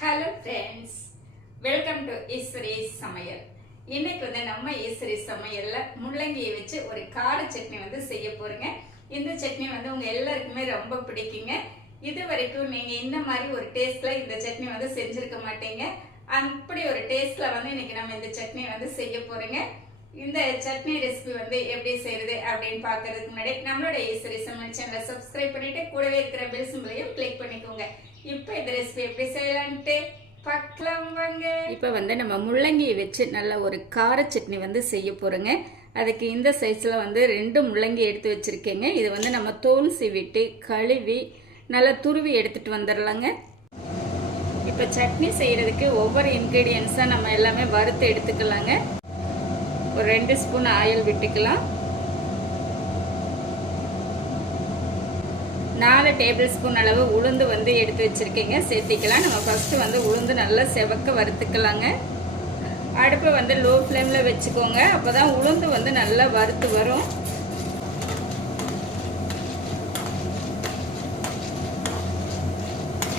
Hello friends welcome to Eswari சமையல் இன்னைக்கு வந்து நம்ம ஈஸ்வரி சமையலில் முள்ளங்கியை வச்சு ஒரு கார சட்னி வந்து செய்ய போகிறோங்க இந்த சட்னி வந்து உங்கள் எல்லாருக்குமே ரொம்ப பிடிக்குங்க. இது வரைக்கும் நீங்கள் இந்த மாதிரி ஒரு டேஸ்ட்டில் இந்த சட்னி வந்து செஞ்சிருக்க மாட்டீங்க. அப்படி ஒரு டேஸ்ட்டில் வந்து இன்னைக்கு நம்ம இந்த சட்னி வந்து செய்ய போகிறோங்க இந்த சட்னி ரெசிபி வந்து எப்படி செய்யறது அப்படின்னு பார்க்கறதுக்கு முன்னாடி நம்மளோட ஈஸ்வரி சமையல் சேனலை சப்ஸ்கிரைப் பண்ணிட்டு கூடவே இருக்கிற பெல் சிம்பிளையும் கிளிக் பண்ணிக்கோங்க. இப்போ இந்த ரெசிபி எப்படி செய்யலான்ட்டு பார்க்கலாம் வாங்க. இப்போ வந்து நம்ம முள்ளங்கியை வச்சு நல்ல ஒரு கார சட்னி வந்து செய்ய போகிறோங்க அதுக்கு இந்த சைஸில் வந்து ரெண்டு முள்ளங்கி எடுத்து வச்சுருக்கேங்க. இது வந்து நம்ம தோல் சீவிட்டு கழுவி நல்லா துருவி எடுத்துகிட்டு வந்துடலாங்க இப்போ சட்னி செய்கிறதுக்கு ஒவ்வொரு இன்க்ரீடியன்ஸாக நம்ம எல்லாமே வறுத்து எடுத்துக்கலாங்க. ஒரு ரெண்டு ஸ்பூன் ஆயில் விட்டுக்கலாம். நாலு டேபிள் ஸ்பூன் அளவு உளுந்து வந்து எடுத்து வச்சுருக்கீங்க. சேர்த்திக்கலாம். நம்ம ஃபஸ்ட்டு வந்து உளுந்து நல்லா செவக்க வறுத்துக்கலாங்க. அடுப்பை வந்து லோ ஃப்ளேமில் வச்சுக்கோங்க. அப்போ தான் உளுந்து வந்து நல்லா வறுத்து வரும்.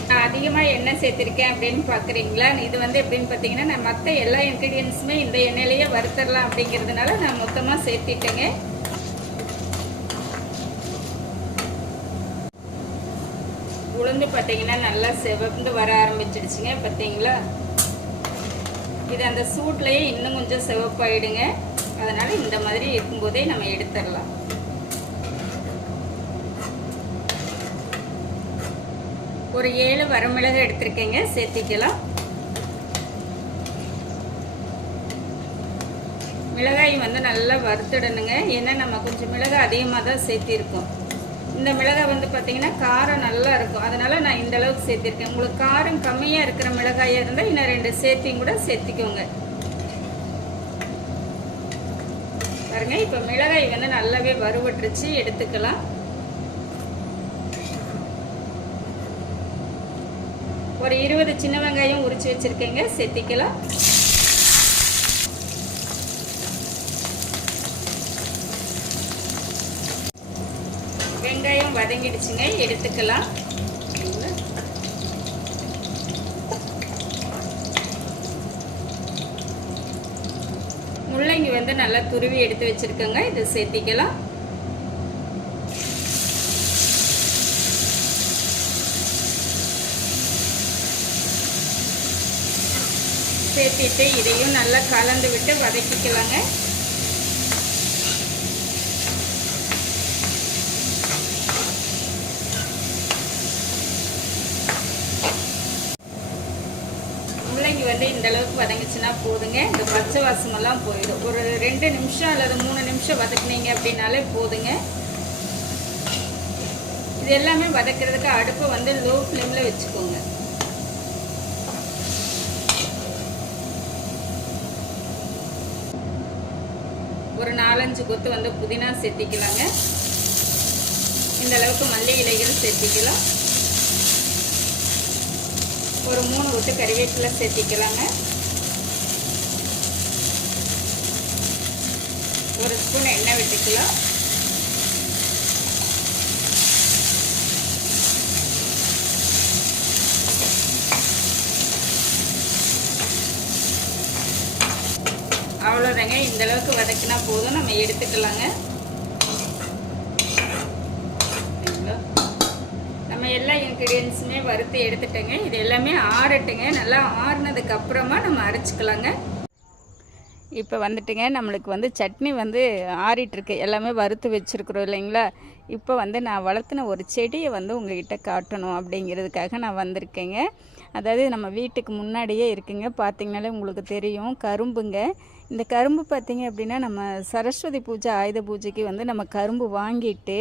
நான் அதிகமாக எண்ணெய் சேர்த்துருக்கேன் அப்படின்னு பார்க்குறீங்களா இது வந்து எப்படின்னு பார்த்தீங்கன்னா நான் மற்ற எல்லா இன்க்ரீடியன்ஸுமே இந்த எண்ணெயிலேயே வறுத்தரலாம் அப்படிங்கிறதுனால நான் மொத்தமாக சேர்த்திட்டேங்க. உளுந்து பார்த்தீங்கன்னா நல்லா செவந்து வர ஆரம்பிச்சிடுச்சுங்க பார்த்தீங்களா இது அந்த சூட்லேயே இன்னும் கொஞ்சம் சிவப்பாயிடுங்க. அதனால் இந்த மாதிரி இருக்கும்போதே நம்ம எடுத்துடலாம். ஒரு ஏழு வரமிளகு எடுத்திருக்கேங்க சேர்த்திக்கலாம். மிளகாய் வந்து நல்லா வறுத்துடணுங்க. ஏன்னா நம்ம கொஞ்சம் மிளகாய் அதிகமாக தான் சேர்த்திருக்கோம். இந்த மிளகாய் வந்து பார்த்தீங்கன்னா காரம் நல்லா இருக்கும். அதனால் நான் இந்த அளவுக்கு சேர்த்திருக்கேன். உங்களுக்கு காரம் கம்மியாக இருக்கிற மிளகாயாக இருந்தால் இன்னும் ரெண்டு சேர்த்தியும் கூட சேர்த்திக்கோங்க. பாருங்க இப்போ மிளகாய் வந்து நல்லாவே வறுவட்டுருச்சு எடுத்துக்கலாம். ஒரு இருபது சின்ன வெங்காயம் உரிச்சு வச்சுருக்கேங்க. சேர்த்திக்கலாம். வெங்காயம் வதங்கிடுச்சுங்க எடுத்துக்கலாம். முள்ளங்கி வந்து நல்லா துருவி எடுத்து வச்சிருக்கேங்க இதை சேர்த்திக்கலாம். சேர்த்திட்டு இதையும் நல்லா கலந்து விட்டு வதக்கிக்கலாங்க முள்ளங்கி வந்து இந்த அளவுக்கு வதங்கிச்சுன்னா போதுங்க. இந்த பச்சை வாசமெல்லாம் போயிடும். ஒரு ரெண்டு நிமிஷம் அல்லது மூணு நிமிஷம் வதக்குனீங்க அப்படின்னாலே போதுங்க. இது எல்லாமே வதக்கிறதுக்கு அடுப்பை வந்து லோ ஃப்ளேமில் வச்சுக்கோங்க. ஒரு நாலஞ்சு கொத்து வந்து புதினா சேர்த்திக்கலாங்க. இந்த அளவுக்கு மல்லி இலைகள் சேர்த்திக்கலாம். ஒரு மூணு விட்டு கறிவேப்பிலை சேர்த்திக்கலாங்க. ஒரு ஸ்பூன் எண்ணெய் விட்டுக்கலாம். அவ்வளோதாங்க. இந்தளவுக்கு வதக்கினா போதும். நம்ம எடுத்துக்கலாங்க நம்ம எல்லா இன்க்ரீடியன்ஸுமே வறுத்து எடுத்துட்டேங்க. இது எல்லாமே ஆறட்டுங்க. நல்லா ஆறுனதுக்கு அப்புறமா நம்ம அரைச்சிக்கலாங்க. இப்போ வந்துட்டுங்க நம்மளுக்கு வந்து சட்னி வந்து ஆறிட்டுருக்கு. எல்லாமே வறுத்து வச்சுருக்குறோம் இல்லைங்களா? இப்போ வந்து நான் வளர்த்துன ஒரு செடியை வந்து உங்ககிட்ட காட்டணும் அப்படிங்கிறதுக்காக நான் வந்திருக்கேங்க. அதாவது நம்ம வீட்டுக்கு முன்னாடியே இருக்குங்க. பார்த்திங்கனாலே உங்களுக்கு தெரியும். கரும்புங்க. இந்த கரும்பு பார்த்திங்க அப்படின்னா நம்ம சரஸ்வதி பூஜை ஆயுத பூஜைக்கு வந்து நம்ம கரும்பு வாங்கிட்டு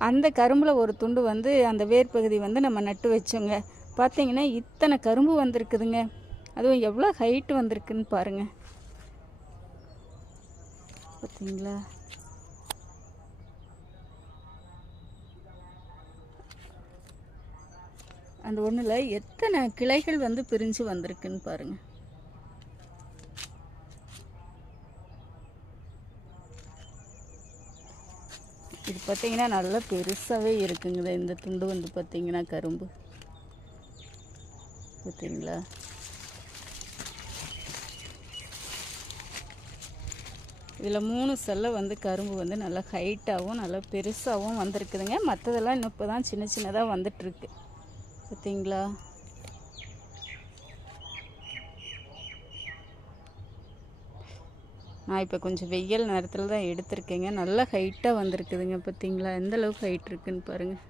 அந்த கரும்பில் ஒரு துண்டு வந்து அந்த வேர்பகுதி வந்து நம்ம நட்டு வச்சோங்க. பார்த்தீங்கன்னா இத்தனை கரும்பு வந்திருக்குதுங்க. அதுவும் எவ்வளோ ஹைட்டு வந்திருக்குன்னு பாருங்கள் பார்த்தீங்களா அந்த ஒன்றில் எத்தனை கிளைகள் வந்து பிரிஞ்சு வந்திருக்குன்னு பாருங்கள் பார்த்தீங்கன்னா நல்லா பெருசாகவே இருக்குங்க இந்த துண்டு வந்து பார்த்தீங்கன்னா கரும்பு. பார்த்தீங்களா இதில் மூணு செல்லை வந்து கரும்பு வந்து நல்லா ஹைட்டாகவும் நல்லா பெருசாகவும் வந்திருக்குதுங்க. மற்றதெல்லாம் இன்னும் இப்போ தான் சின்ன சின்னதாக வந்துட்டுருக்கு. பார்த்தீங்களா நான் இப்போ கொஞ்சம் வெயில் நேரத்தில் தான் எடுத்திருக்கேங்க. நல்லா ஹைட்டாக வந்திருக்குதுங்க பார்த்தீங்களா எந்த அளவுக்கு ஹைட் இருக்குன்னு பாருங்கள்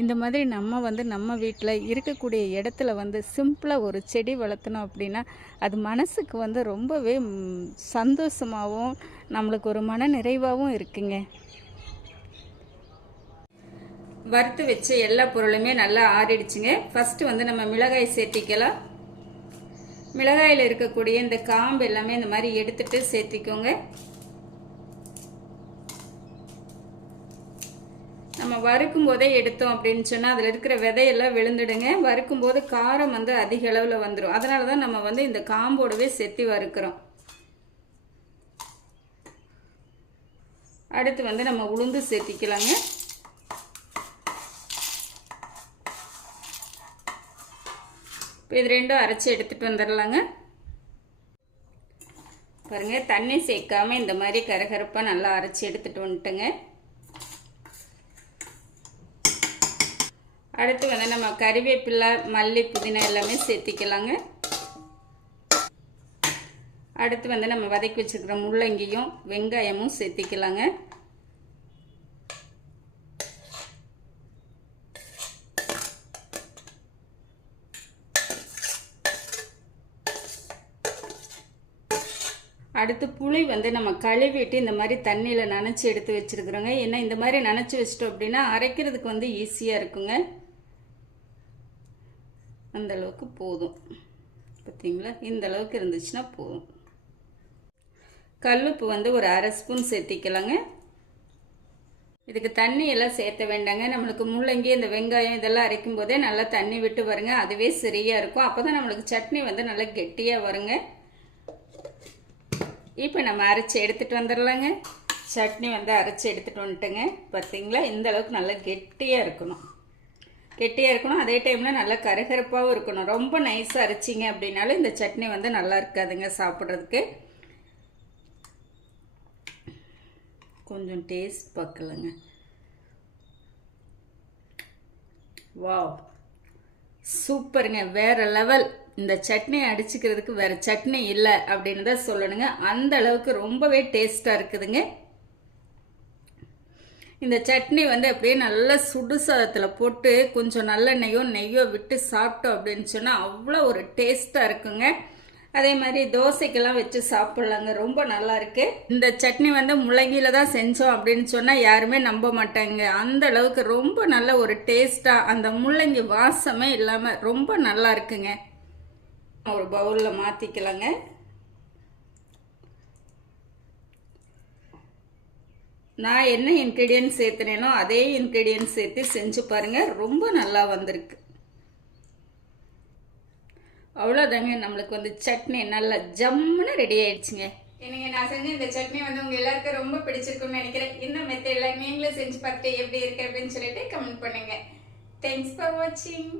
இந்த மாதிரி நம்ம வந்து நம்ம வீட்டில் இருக்கக்கூடிய இடத்துல வந்து சிம்பிளாக ஒரு செடி வளர்த்தணும் அப்படின்னா அது மனசுக்கு வந்து ரொம்பவே சந்தோஷமாகவும் நம்மளுக்கு ஒரு மன நிறைவாகவும் இருக்குங்க. வறுத்து வச்ச எல்லா பொருளுமே நல்லா ஆறிடுச்சுங்க. ஃபஸ்ட்டு வந்து நம்ம மிளகாய் சேர்த்திக்கலாம். மிளகாயில் இருக்கக்கூடிய இந்த காம்பு எல்லாமே இந்த மாதிரி எடுத்துட்டு சேர்த்திக்கோங்க. நம்ம வறுக்கும் போதே எடுத்தோம் அப்படின்னு சொன்னால் அதில் இருக்கிற விதையெல்லாம் விழுந்துடுங்க. வறுக்கும் போது காரம் வந்து அதிக அளவில் வந்துடும் அதனால தான் நம்ம வந்து இந்த காம்போடவே செத்தி வறுக்கிறோம். அடுத்து வந்து நம்ம உளுந்து சேர்த்திக்கலாங்க. இப்போ இது ரெண்டும் அரைச்சி எடுத்துகிட்டு வந்துடலாங்க பாருங்கள் தண்ணி சேர்க்காம இந்த மாதிரி கரகரப்பாக நல்லா அரைச்சி எடுத்துகிட்டு வந்துட்டுங்க. அடுத்து வந்து நம்ம கறிவேப்பிலை மல்லி புதினா எல்லாமே சேர்த்திக்கலாங்க. அடுத்து வந்து நம்ம வதக்கி வச்சுருக்கிற முள்ளங்கியும் வெங்காயமும் சேர்த்திக்கலாங்க. அடுத்து புளி வந்து நம்ம கழுவிட்டு இந்த மாதிரி தண்ணியில் நனைச்சி எடுத்து வச்சுருக்குறோங்க. ஏன்னா இந்த மாதிரி நனைச்சி வச்சிட்டோம் அப்படின்னா அரைக்கிறதுக்கு வந்து ஈஸியாக இருக்குங்க. அந்த அளவுக்கு போதும். பார்த்தீங்களா இந்த அளவுக்கு இருந்துச்சுன்னா போதும். கல்லுப்பு வந்து ஒரு அரை ஸ்பூன் சேர்த்திக்கலாங்க. இதுக்கு தண்ணி எல்லாம் சேர்த்த வேண்டாங்க. நம்மளுக்கு முள்ளங்கி இந்த வெங்காயம் இதெல்லாம் அரைக்கும் போதே நல்லா தண்ணி விட்டு வருங்க. அதுவே சரியாக இருக்கும். அப்போ தான் நம்மளுக்கு சட்னி வந்து நல்லா கெட்டியாக வருங்க. இப்போ நம்ம அரைச்சி எடுத்துகிட்டு வந்துடலாங்க. சட்னி வந்து அரைச்சி எடுத்துகிட்டு வந்துட்டுங்க. பார்த்தீங்களா? இந்த அளவுக்கு நல்லா கெட்டியாக இருக்கணும். கெட்டியாக இருக்கணும். அதே டைமில் நல்லா கரகரப்பாகவும் இருக்கணும். ரொம்ப நைஸாக அரைச்சிங்க அப்படின்னாலும் இந்த சட்னி வந்து நல்லா இருக்காதுங்க சாப்பிட்றதுக்கு. கொஞ்சம் டேஸ்ட் பார்க்கலங்க. வாவ் சூப்பருங்க. வேறு லெவல் இந்த சட்னி அடிச்சுக்கிறதுக்கு வேற சட்னி இல்லை அப்படின்னு தான் சொல்லணுங்க. அந்த அளவுக்கு ரொம்பவே டேஸ்ட்டாக இருக்குதுங்க. இந்த சட்னி வந்து அப்படியே நல்லா சுடு சாதத்தில் போட்டு கொஞ்சம் நல்லெண்ணெயோ நெய்யோ விட்டு சாப்பிட்டோம் அப்படின்னு சொன்னால் அவ்வளோ ஒரு டேஸ்ட்டாக இருக்குங்க. அதே மாதிரி தோசைக்கெல்லாம் வச்சு சாப்பிட்லாங்க. ரொம்ப நல்லா இருக்கு. இந்த சட்னி வந்து முள்ளங்கியில தான் செஞ்சோம் அப்படின்னு சொன்னால் யாருமே நம்ப மாட்டாங்க. அந்த அளவுக்கு ரொம்ப நல்ல ஒரு டேஸ்ட்டாக அந்த முள்ளங்கி வாசமே இல்லாமல் ரொம்ப நல்லா இருக்குங்க. ஒரு பவுலில் மாற்றிக்கலாங்க நான் என்ன இன்க்ரீடியன்ட் சேர்த்துனேனோ அதே இன்க்ரீடியன்ட் சேர்த்து செஞ்சு பாருங்கள் ரொம்ப நல்லா வந்திருக்கு. அவ்வளோதாங்க நம்மளுக்கு வந்து சட்னி நல்லா ஜம்முன்னு ரெடி ஆயிடுச்சுங்க. என்னங்க நான் செஞ்ச இந்த சட்னி வந்து உங்கள் எல்லாருக்கும் ரொம்ப பிடிச்சிருக்கும்னு நினைக்கிறேன். இந்த மெத்தடில் நீங்களும் செஞ்சு பார்த்துட்டு எப்படி இருக்கு அப்படின்னு சொல்லிட்டு கமெண்ட் பண்ணுங்க. தேங்க்ஸ் ஃபார் வாட்சிங்